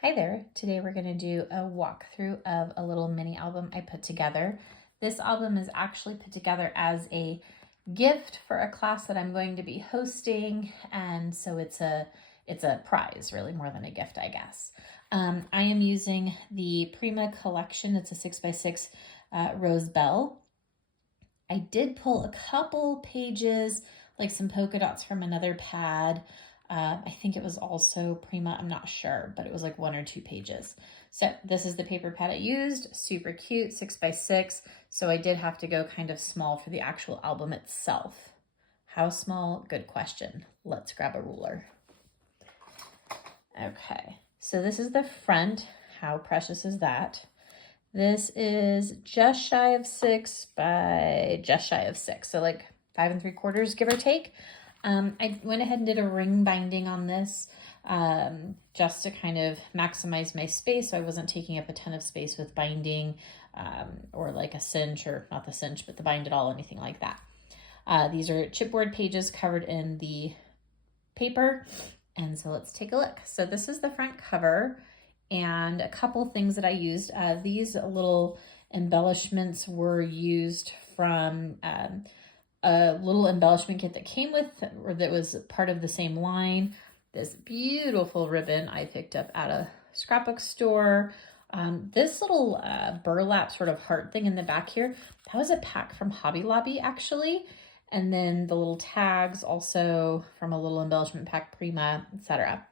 Hi there. Today we're going to do a walkthrough of a little mini album I put together. This album is actually put together as a gift for a class that I'm going to be hosting, and so it's a prize, really, more than a gift, I guess. I am using the Prima collection. It's a 6x6 rose bell. I did pull a couple pages, like some polka dots from another pad. I think it was also Prima, I'm not sure, but it was like 1 or 2 pages. So this is the paper pad I used, super cute, 6x6. So I did have to go kind of small for the actual album itself. How small? Good question. Let's grab a ruler. Okay, so this is the front. How precious is that? This is just shy of 6 by just shy of 6. So like 5 3/4, give or take. I went ahead and did a ring binding on this just to kind of maximize my space. So I wasn't taking up a ton of space with binding or like a cinch, or not the cinch, but the bind it all, anything like that. These are chipboard pages covered in the paper. And so let's take a look. So this is the front cover, and a couple things that I used. These little embellishments were used from a little embellishment kit that came with, or that was part of the same line. This beautiful ribbon I picked up at a scrapbook store. This little burlap sort of heart thing in the back here, that was a pack from Hobby Lobby actually. And then the little tags also from a little embellishment pack, Prima, etc.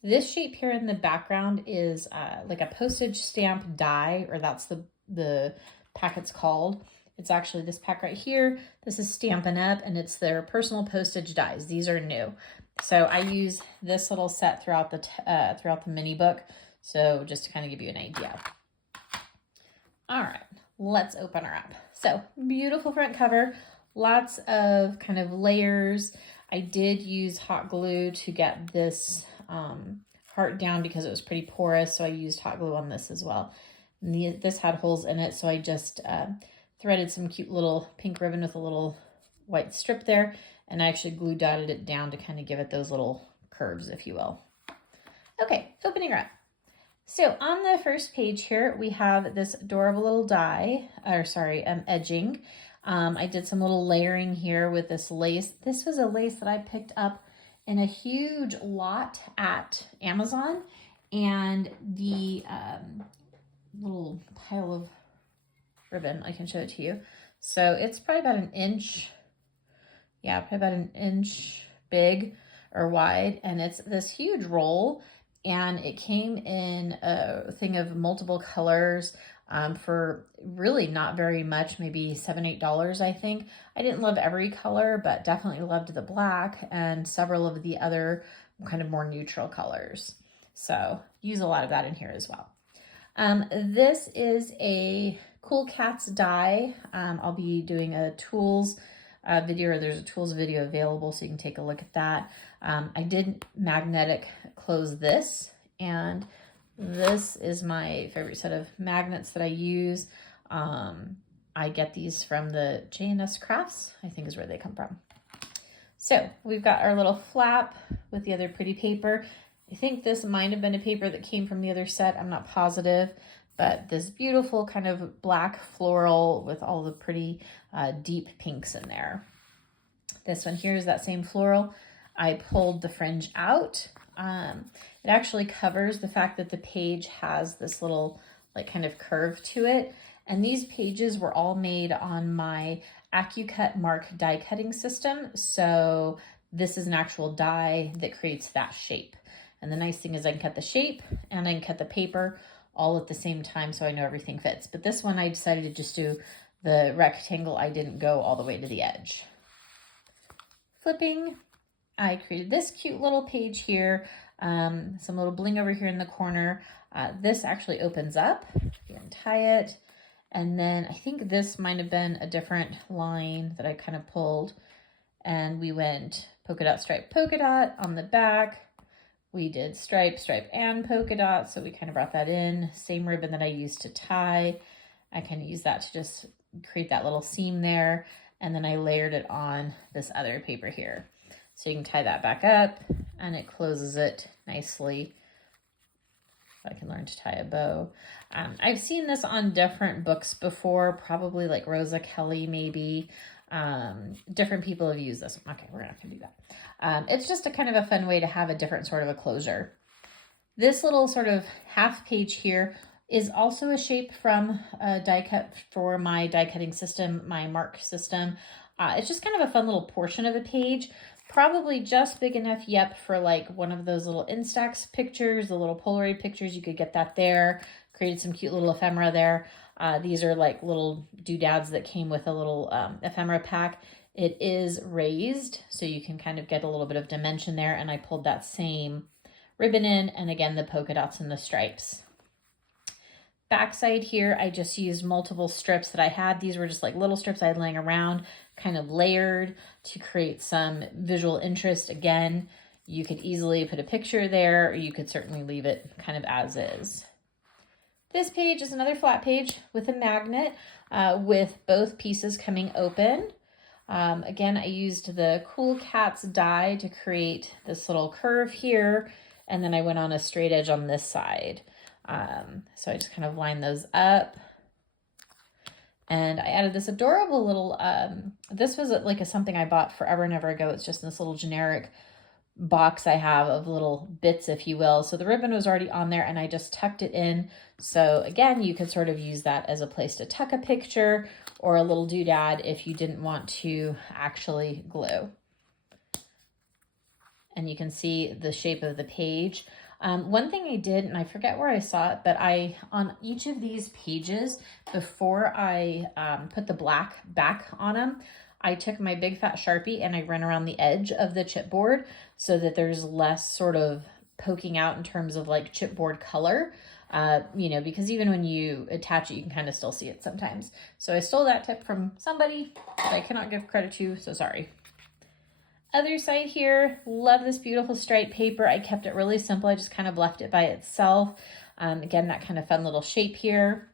This shape here in the background is like a postage stamp die, or that's the pack it's called. It's actually this pack right here. This is Stampin' Up, and it's their personal postage dies. These are new. So I use this little set throughout the mini book. So just to kind of give you an idea. All right, let's open her up. So beautiful front cover, lots of kind of layers. I did use hot glue to get this heart down because it was pretty porous, so I used hot glue on this as well. And this had holes in it, so I just threaded some cute little pink ribbon with a little white strip there, and I actually glue dotted it down to kind of give it those little curves, if you will. Okay, opening her up. So on the first page here, we have this adorable little edging. I did some little layering here with this lace. This was a lace that I picked up in a huge lot at Amazon, and the little pile of ribbon, I can show it to you. So it's probably about an inch, probably about an inch big or wide, and it's this huge roll, and it came in a thing of multiple colors for really not very much, maybe $7, $8, I think. I didn't love every color, but definitely loved the black and several of the other kind of more neutral colors. So use a lot of that in here as well. This is a Cool Cats die. I'll be doing a tools video, or there's a tools video available, so you can take a look at that. I did magnetic close this, and this is my favorite set of magnets that I use. I get these from the J&S Crafts, I think is where they come from. So we've got our little flap with the other pretty paper. I think this might have been a paper that came from the other set, I'm not positive, but this beautiful kind of black floral with all the pretty deep pinks in there. This one here is that same floral. I pulled the fringe out. It actually covers the fact that the page has this little like kind of curve to it. And these pages were all made on my AccuCut Mark die cutting system. So this is an actual die that creates that shape. And the nice thing is I can cut the shape and I can cut the paper all at the same time, so I know everything fits. But this one I decided to just do the rectangle. I didn't go all the way to the edge. Flipping, I created this cute little page here, some little bling over here in the corner. This actually opens up. You untie it, and then I think this might have been a different line that I kind of pulled, and we went polka dot, stripe, polka dot on the back. We did stripe, stripe, and polka dot, so we kind of brought that in. Same ribbon that I used to tie. I kind of used that to just create that little seam there, and then I layered it on this other paper here. So you can tie that back up, and it closes it nicely if I can learn to tie a bow. I've seen this on different books before, probably like Rosa Kelly maybe. Different people have used this. Okay, we're not gonna do that. It's just a kind of a fun way to have a different sort of a closure. This little sort of half page here is also a shape from a die cut for my die cutting system, my mark system. It's just kind of a fun little portion of a page, probably just big enough, yep, for like one of those little Instax pictures, the little Polaroid pictures. You could get that there. Created some cute little ephemera there. These are like little doodads that came with a little ephemera pack. It is raised, so you can kind of get a little bit of dimension there, and I pulled that same ribbon in, and again, the polka dots and the stripes. Backside here, I just used multiple strips that I had. These were just like little strips I had laying around, kind of layered to create some visual interest. Again, you could easily put a picture there, or you could certainly leave it kind of as is. This page is another flat page with a magnet with both pieces coming open. Again, I used the Cool Cats die to create this little curve here, and then I went on a straight edge on this side. So I just kind of lined those up. And I added this adorable little, this was like something I bought forever and ever ago. It's just this little generic box I have of little bits, if you will. So the ribbon was already on there and I just tucked it in. So again, you could sort of use that as a place to tuck a picture or a little doodad if you didn't want to actually glue. And you can see the shape of the page. One thing I did, and I forget where I saw it, but on each of these pages, before I put the black back on them, I took my big fat Sharpie and I ran around the edge of the chipboard so that there's less sort of poking out in terms of like chipboard color, you know, because even when you attach it, you can kind of still see it sometimes. So I stole that tip from somebody that I cannot give credit to, so sorry. Other side here, love this beautiful striped paper. I kept it really simple. I just kind of left it by itself. Again, that kind of fun little shape here.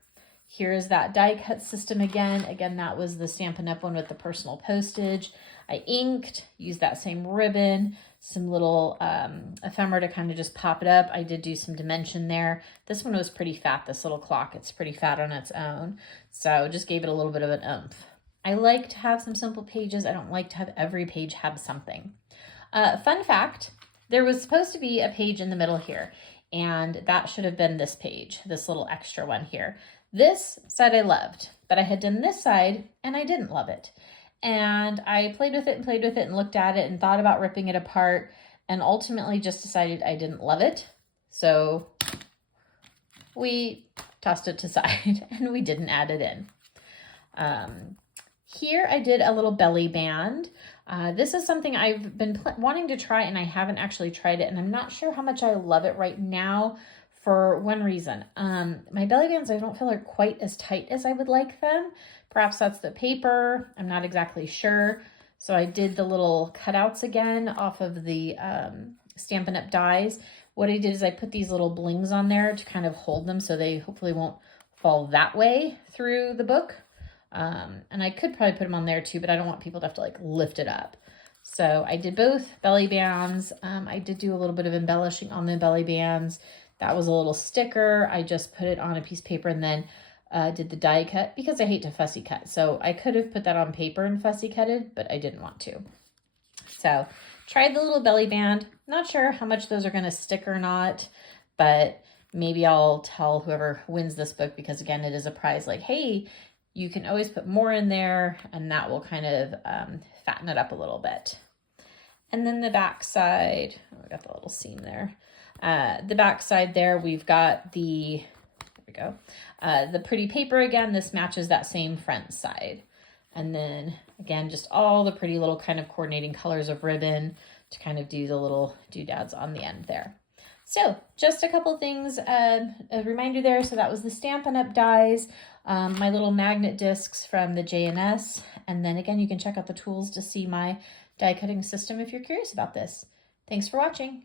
Here's that die cut system again. Again, that was the Stampin' Up! One with the personal postage. I inked, used that same ribbon, some little ephemera to kind of just pop it up. I did do some dimension there. This one was pretty fat, this little clock. It's pretty fat on its own. So just gave it a little bit of an oomph. I like to have some simple pages. I don't like to have every page have something. Fun fact, there was supposed to be a page in the middle here, and that should have been this page, this little extra one here. This side I loved, but I had done this side and I didn't love it. And I played with it and looked at it and thought about ripping it apart and ultimately just decided I didn't love it. So we tossed it to side and we didn't add it in. Here I did a little belly band. This is something I've been wanting to try and I haven't actually tried it, and I'm not sure how much I love it right now for one reason. My belly bands I don't feel are quite as tight as I would like them. Perhaps that's the paper. I'm not exactly sure. So I did the little cutouts again off of the Stampin' Up! Dies. What I did is I put these little blings on there to kind of hold them so they hopefully won't fall that way through the book. And I could probably put them on there too, but I don't want people to have to like lift it up. So I did both belly bands. I did do a little bit of embellishing on the belly bands. That was a little sticker. I just put it on a piece of paper and then did the die cut because I hate to fussy cut. So I could have put that on paper and fussy cutted, but I didn't want to. So tried the little belly band. Not sure how much those are going to stick or not, but maybe I'll tell whoever wins this book, because again, it is a prize, like, hey, you can always put more in there and that will kind of fatten it up a little bit. And then the back side, oh, we got the little seam there. The back side there, we've got the, there we go, the pretty paper again. This matches that same front side. And then again, just all the pretty little kind of coordinating colors of ribbon to kind of do the little doodads on the end there. So just a couple things, a reminder there. So that was the Stampin' Up! Dies, my little magnet discs from the J&S. And then again, you can check out the tools to see my die cutting system if you're curious about this. Thanks for watching.